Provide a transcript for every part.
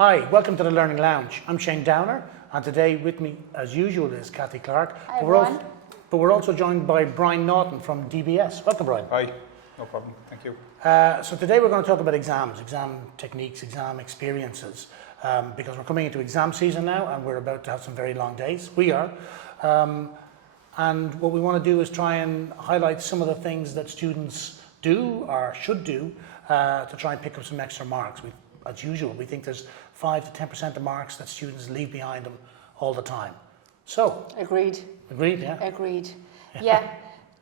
Hi, welcome to the Learning Lounge. I'm Shane Downer, and today with me, as usual, is Kathy Clark. Hi, everyone. But we're also joined by Brian Naughton from DBS. Welcome, Brian. Hi, no problem, thank you. So today we're going to talk about exams, exam techniques, exam experiences, because we're coming into exam season now, and we're about to have some very long days. We are. And what we want to do is try and highlight some of the things that students do or should do to try and pick up some extra marks. As usual, we think there's 5 to 10% of marks that students leave behind them all the time. So, Agreed. yeah? Agreed. Yeah.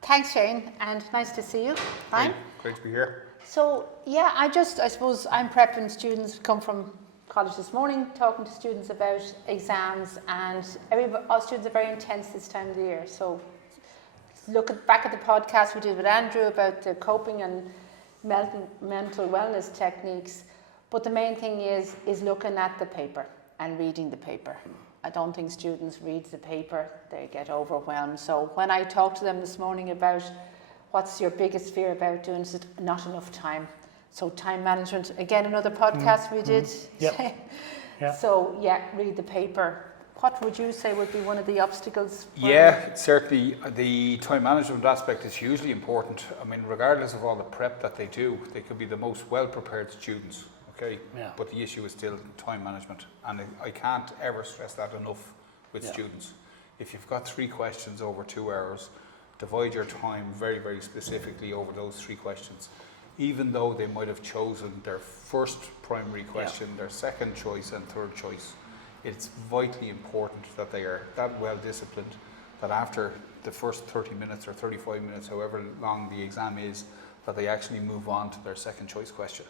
Thanks, Shane, and nice to see you. Fine. Great to be here. So, yeah, I suppose I'm prepping students, come from college this morning, talking to students about exams, and all students are very intense this time of the year. So, back at the podcast we did with Andrew about the coping and mental wellness techniques. But the main thing is looking at the paper and reading the paper. I don't think students read the paper, they get overwhelmed. So when I talked to them this morning about what's your biggest fear about doing it, not enough time. So time management, again, another podcast we did. Yep. So yeah, read the paper. What would you say would be one of the obstacles? Yeah, certainly the time management aspect is hugely important. I mean, regardless of all the prep that they do, they could be the most well-prepared students. Okay, yeah. But the issue is still time management, and I can't ever stress that enough with students. If you've got 3 questions over 2 hours, divide your time very, very specifically over those 3 questions. Even though they might have chosen their first primary question, their second choice and third choice, it's vitally important that they are that well disciplined that after the first 30 minutes or 35 minutes, however long the exam is, that they actually move on to their second choice question.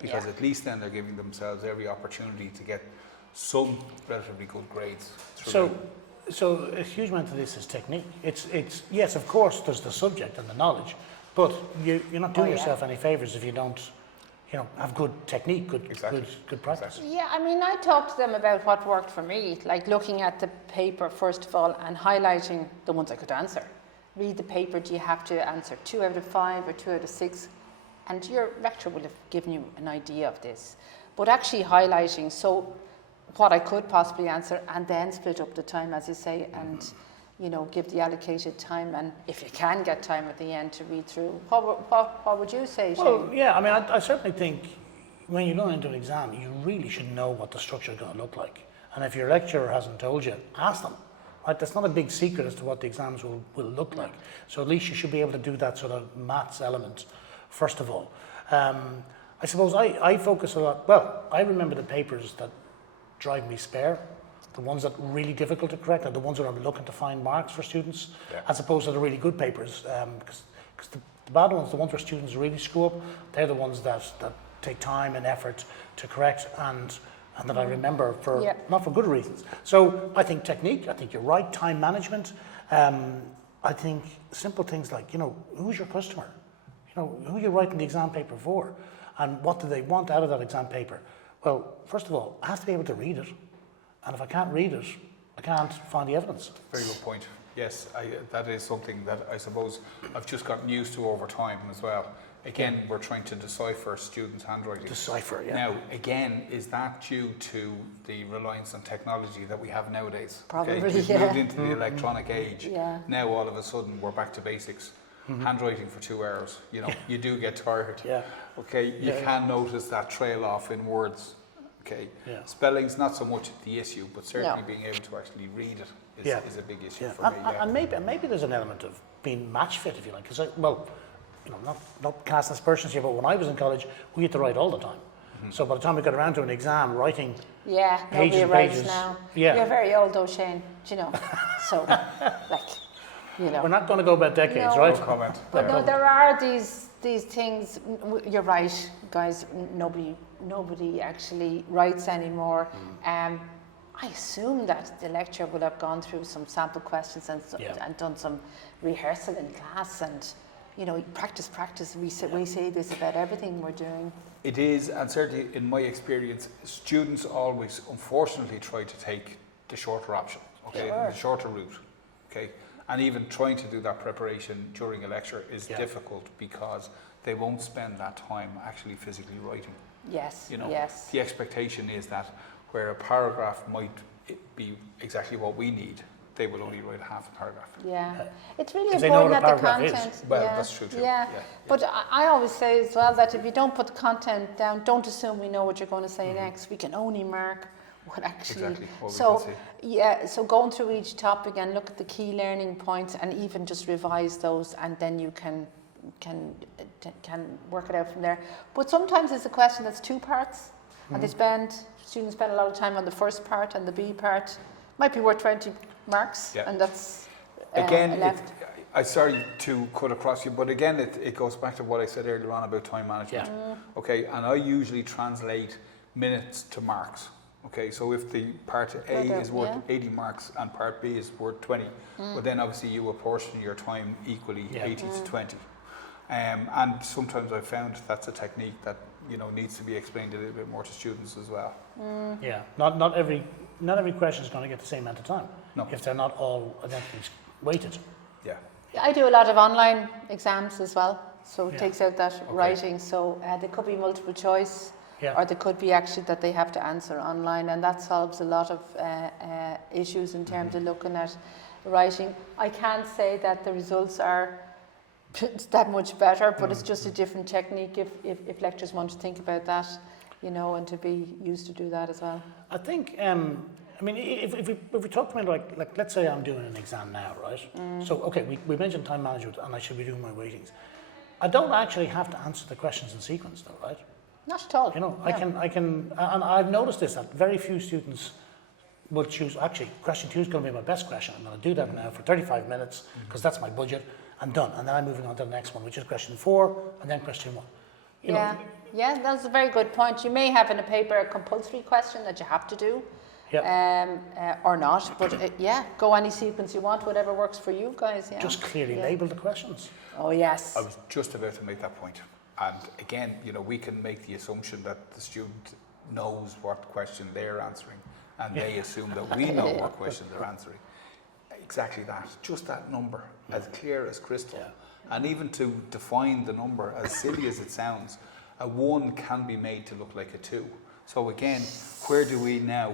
Because at least then they're giving themselves every opportunity to get some relatively good grades. So a huge amount of this is technique. It's yes, of course, there's the subject and the knowledge, but you're not doing yourself any favors if you don't, have good technique, good practice. Exactly. Yeah, I mean, I talked to them about what worked for me, like looking at the paper first of all and highlighting the ones I could answer. Read the paper, do you have to answer 2 out of 5 or 2 out of 6? And your lecturer will have given you an idea of this. But actually highlighting, so what I could possibly answer, and then split up the time, as you say, and give the allocated time, and if you can get time at the end to read through. What would you say, Shane? Well, yeah, I mean, I certainly think when you're going into an exam, you really should know what the structure is going to look like. And if your lecturer hasn't told you, ask them. Right? That's not a big secret as to what the exams will look like. So at least you should be able to do that sort of maths element, first of all. I suppose I focus a lot, I remember the papers that drive me spare, the ones that are really difficult to correct, are the ones where I'm looking to find marks for students, as opposed to the really good papers. Because the bad ones, the ones where students really screw up, they're the ones that take time and effort to correct and that I remember not for good reasons. So I think technique, I think you're right, time management. I think simple things like, who's your customer? Who are you writing the exam paper for? And what do they want out of that exam paper? Well, first of all, I have to be able to read it. And if I can't read it, I can't find the evidence. Very good point. Yes, that is something that I suppose I've just gotten used to over time as well. Again, we're trying to decipher students' handwriting. Decipher, yeah. Now, again, is that due to the reliance on technology that we have nowadays? Probably, We've moved into the electronic age. Yeah. Now, all of a sudden, we're back to basics. Handwriting for 2 hours, you do get tired. Yeah. Okay, you can notice that trail off in words. Okay, spelling's not so much the issue, but certainly being able to actually read it is a big issue for me. And maybe there's an element of being match fit, if you like. Because not casting aspersions here, but when I was in college, we had to write all the time. So by the time we got around to an exam, writing nobody writes now. Yeah. You're very old though, Shane. So We're not going to go about decades, right? No comment. But no, there are these things. You're right, guys. Nobody actually writes anymore. I assume that the lecturer will have gone through some sample questions and done some rehearsal in class, and practice. We say this about everything we're doing. It is, and certainly in my experience, students always, unfortunately, try to take the shorter option, the shorter route, and even trying to do that preparation during a lecture is difficult because they won't spend that time actually physically writing. Yes, You know, yes. the expectation is that where a paragraph might be exactly what we need, they will only write half a paragraph. Yeah, it's really 'Cause they know important what a that the paragraph is. content. Well, yeah, that's true too. Yeah, Yeah, but I always say as well that if you don't put the content down, don't assume we know what you're going to say next. We can only mark what actually. Exactly, what we so can see. yeah, so going through each topic and look at the key learning points and even just revise those, and then you can work it out from there. But sometimes it's a question that's two parts, and students spend a lot of time on the first part, and the B part might be worth 20 marks, Yeah. and that's Again, left. I'm sorry to cut across you, but again, it goes back to what I said earlier on about time management. Okay, and I usually translate minutes to marks. Okay, so if the part A is worth 80 marks and part B is worth 20, well then obviously you apportion your time equally, 80 to 20. And sometimes I've found that's a technique that needs to be explained a little bit more to students as well. Yeah, not every question is going to get the same amount of time. No. If they're not all identically weighted. Yeah. I do a lot of online exams as well, so it Yeah. takes out that writing. So they could be multiple choice, Yeah. or they could be actually that they have to answer online, and that solves a lot of issues in terms of looking at writing. I can't say that the results are that much better, but it's just a different technique if lecturers want to think about that, and to be used to do that as well. I think, if we talk about like let's say I'm doing an exam now, right? So, okay, we mentioned time management and I should be doing my weightings. I don't actually have to answer the questions in sequence though, right? Not at all. I can, and I've noticed this, that very few students will choose, actually, question 2 is going to be my best question. I'm going to do that now for 35 minutes because that's my budget. I'm done. And then I'm moving on to the next one, which is question 4 and then question 1. Yeah, that's a very good point. You may have in a paper a compulsory question that you have to do, or not. But go any sequence you want, whatever works for you guys. Yeah. Just clearly label the questions. Oh yes. I was just about to make that point. And again, we can make the assumption that the student knows what question they're answering, and they assume that we know what question they're answering. Exactly that. Just that number, as clear as crystal. Yeah. And even to define the number, as silly as it sounds, a 1 can be made to look like a 2. So again, where do we now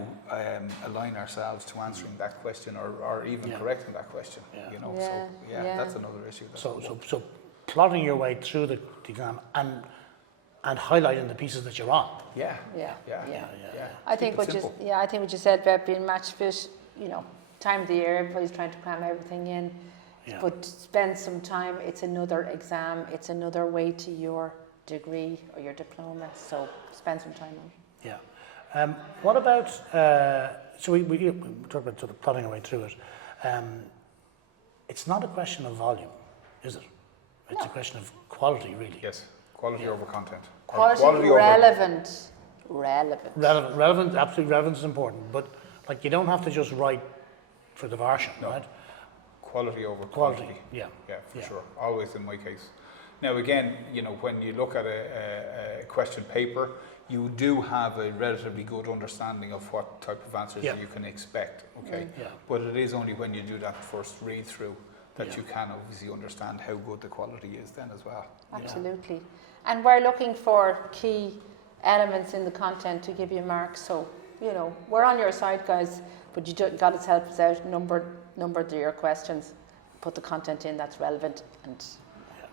align ourselves to answering that question or even correcting that question? So that's another issue. So plotting your way through the exam and highlighting the pieces that you're on. Yeah. I think what you said about being match fit, time of the year, everybody's trying to cram everything in. Yeah. But spend some time, it's another exam, it's another way to your degree or your diploma, so spend some time on it. Yeah. What about, so we talked about sort of plotting our way through it. It's not a question of volume, is it? It's a question of quality, really. Yes, quality over content. Quality relevant. Relevant, absolutely relevance is important, but like you don't have to just write for the version, right? Quality over quantity. Yeah, for sure. Always in my case. Now again, when you look at a question paper, you do have a relatively good understanding of what type of answers you can expect. Okay, but it is only when you do that first read through that you can obviously understand how good the quality is then as well. Absolutely. And we're looking for key elements in the content to give you marks. So, we're on your side, guys, but you got to help us out. Number your questions, put the content in that's relevant, and it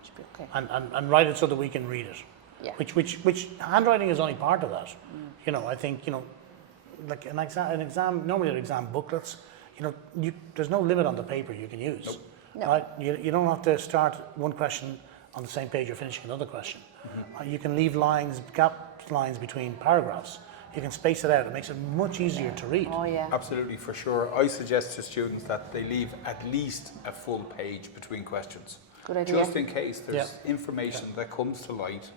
should be okay. And write it so that we can read it. Yeah. Which handwriting is only part of that. I think, like an exam, normally an exam booklets, there's no limit on the paper you can use. Nope. No. Right? You don't have to start one question on the same page you're finishing another question. You can leave gap lines between paragraphs. You can space it out. It makes it much easier to read. Oh yeah. Absolutely, for sure. I suggest to students that they leave at least a full page between questions. Good idea. Just in case there's information that comes to light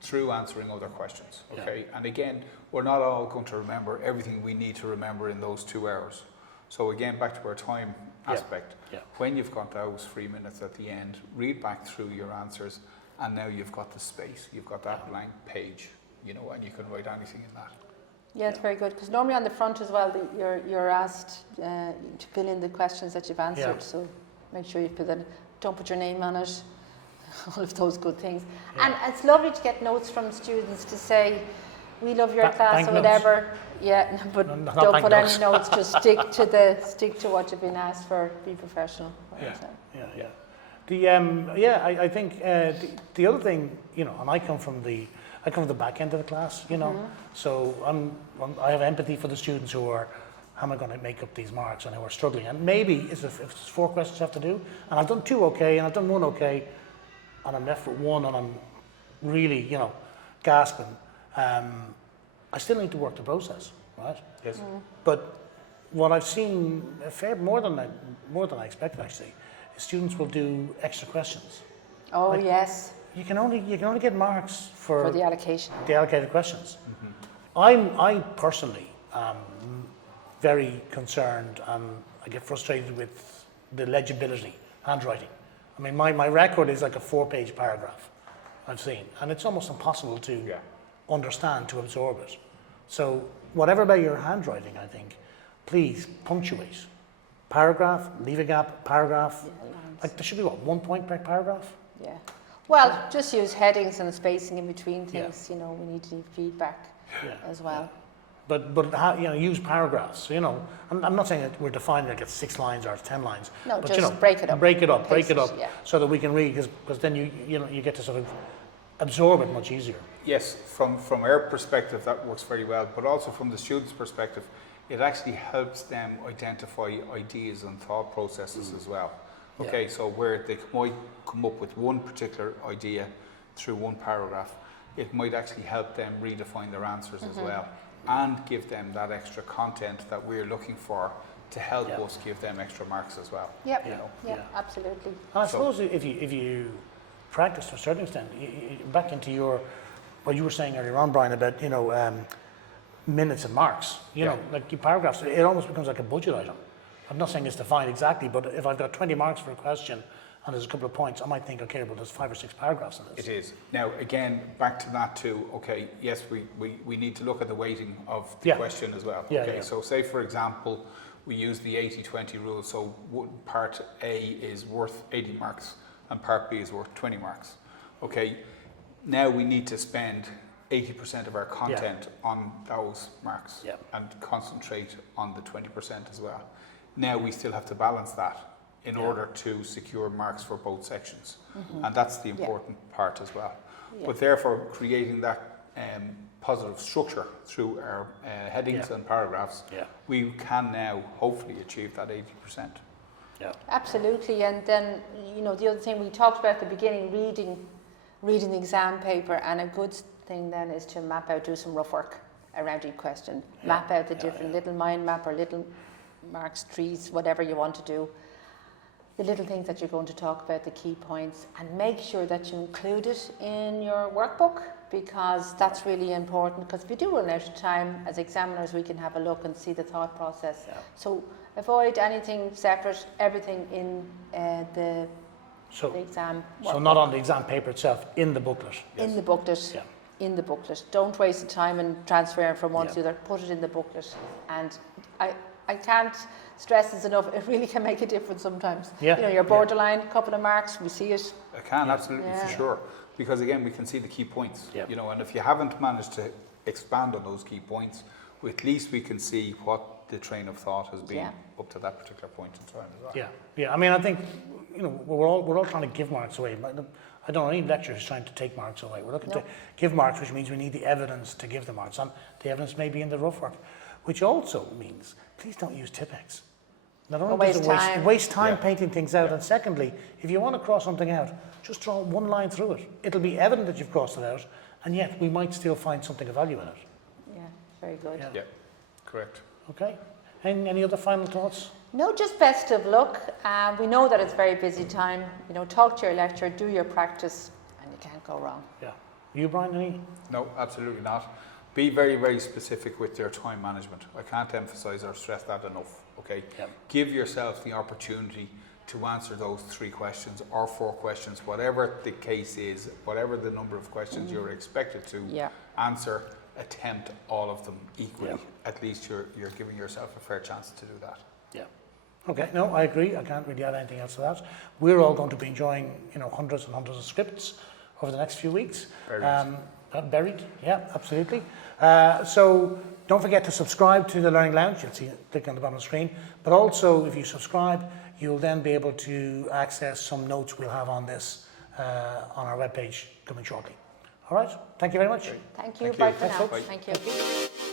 through answering other questions. Okay, and again, we're not all going to remember everything we need to remember in those 2 hours. So again, back to our time aspect. When you've got those 3 minutes at the end, read back through your answers, and now you've got the space. You've got that blank page, and you can write anything in that. Yeah, it's very good, because normally on the front as well, you're asked to fill in the questions that you've answered. So make sure you put that. Don't put your name on it. All of those good things. And it's lovely to get notes from students to say, we love your class bank or notes. whatever. Yeah, but No, not don't bank put notes. any notes. Just stick to what you've been asked for. Be professional. Yeah. I think the other thing, and I come from the back end of the class, so I have empathy for the students who are, how am I going to make up these marks, and who are struggling. And maybe if it's 4 questions I have to do, and I've done 2 okay, and I've done 1 okay, and I'm left with 1, and I'm really, gasping. I still need to work the process, right? Yes. But what I've seen more than I expected actually, is students will do extra questions. Oh Like- yes, You can only get marks for the allocation. the allocated questions. I personally am very concerned, and I get frustrated with the legibility, handwriting. I mean, my record is like a 4-page paragraph I've seen, and it's almost impossible to understand, to absorb it. So whatever about your handwriting, I think, please punctuate. Paragraph, leave a gap, paragraph. Lines. Like there should be 1 point per paragraph? Yeah. Well, just use headings and spacing in between Yeah. things. We need to feedback as well. But use paragraphs. I'm not saying that we're defining like it's 6 lines or it's 10 lines. No, but, just break it up. Break it Pace up, yeah. so that we can read, because then you get to sort of absorb it much easier. Yes, from our perspective, that works very well, but also from the student's perspective, it actually helps them identify ideas and thought processes as well. Okay, so where they might come up with one particular idea through 1 paragraph, it might actually help them redefine their answers as well, and give them that extra content that we're looking for to help us give them extra marks as well. Yep. Yeah. Absolutely. And I suppose if you practice to a certain extent, back into what you were saying earlier on, Brian, about minutes and marks. Like your paragraphs, it almost becomes like a budget item. I'm not saying it's defined exactly, but if I've got 20 marks for a question and there's a couple of points, I might think, okay, well, there's 5 or 6 paragraphs in this. It is. Now, again, back to that too, okay, yes, we need to look at the weighting of the question as well. So say, for example, we use the 80-20 rule, so part A is worth 80 marks and part B is worth 20 marks. Okay, now we need to spend 80% of our content on those marks and concentrate on the 20% as well. Now we still have to balance that in order to secure marks for both sections. And that's the important part as well. But therefore, creating that positive structure through our headings and paragraphs, we can now hopefully achieve that 80%. Yeah. Absolutely. And then, the other thing we talked about at the beginning, reading the exam paper, and a good thing then is to map out, do some rough work around each question. Map out the different little mind map or little marks, trees, whatever you want to do. The little things that you're going to talk about, the key points, and make sure that you include it in your workbook, because that's really important. Because if you do run out of time, as examiners, we can have a look and see the thought process. So avoid anything separate, everything in the exam workbook. So not on the exam paper itself, in the booklet. In the booklet. Yeah. In the booklet. Don't waste the time and transferring from one to the other. Put it in the booklet. And I can't stress this enough. It really can make a difference sometimes. Your borderline, couple of marks, we see it. It can, absolutely, for sure. Because again, we can see the key points. And if you haven't managed to expand on those key points, at least we can see what the train of thought has been up to that particular point in time as well. Yeah. I mean, I think we're all trying to give marks away. I don't know any lecturer who's trying to take marks away. We're looking to give marks, which means we need the evidence to give the marks, and the evidence may be in the rough work, which also means please don't use Tipp-Ex. Not only does it waste time painting things out, and secondly, if you want to cross something out, just draw 1 line through it. It'll be evident that you've crossed it out, and yet we might still find something of value in it. Yeah, very good. Yeah, correct. Okay. Any other final thoughts? No, just best of luck. We know that it's a very busy time. Talk to your lecturer, do your practice, and you can't go wrong. Yeah. You, Brian, any? No, absolutely not. Be very, very specific with your time management. I can't emphasize or stress that enough. Okay. Yep. Give yourself the opportunity to answer those 3 questions or 4 questions, whatever the case is, whatever the number of questions you're expected to answer. Attempt all of them equally. At least you're giving yourself a fair chance to do that. Yeah. Okay. No, I agree. I can't really add anything else to that. We're all going to be enjoying, hundreds and hundreds of scripts over the next few weeks. Buried, yeah, absolutely. So don't forget to subscribe to the Learning Lounge. You'll see it click on the bottom of the screen. But also, if you subscribe, you'll then be able to access some notes we'll have on this on our webpage coming shortly. All right, thank you very much. Thank you. Thank you. Bye for Thanks, now. folks. Thank you.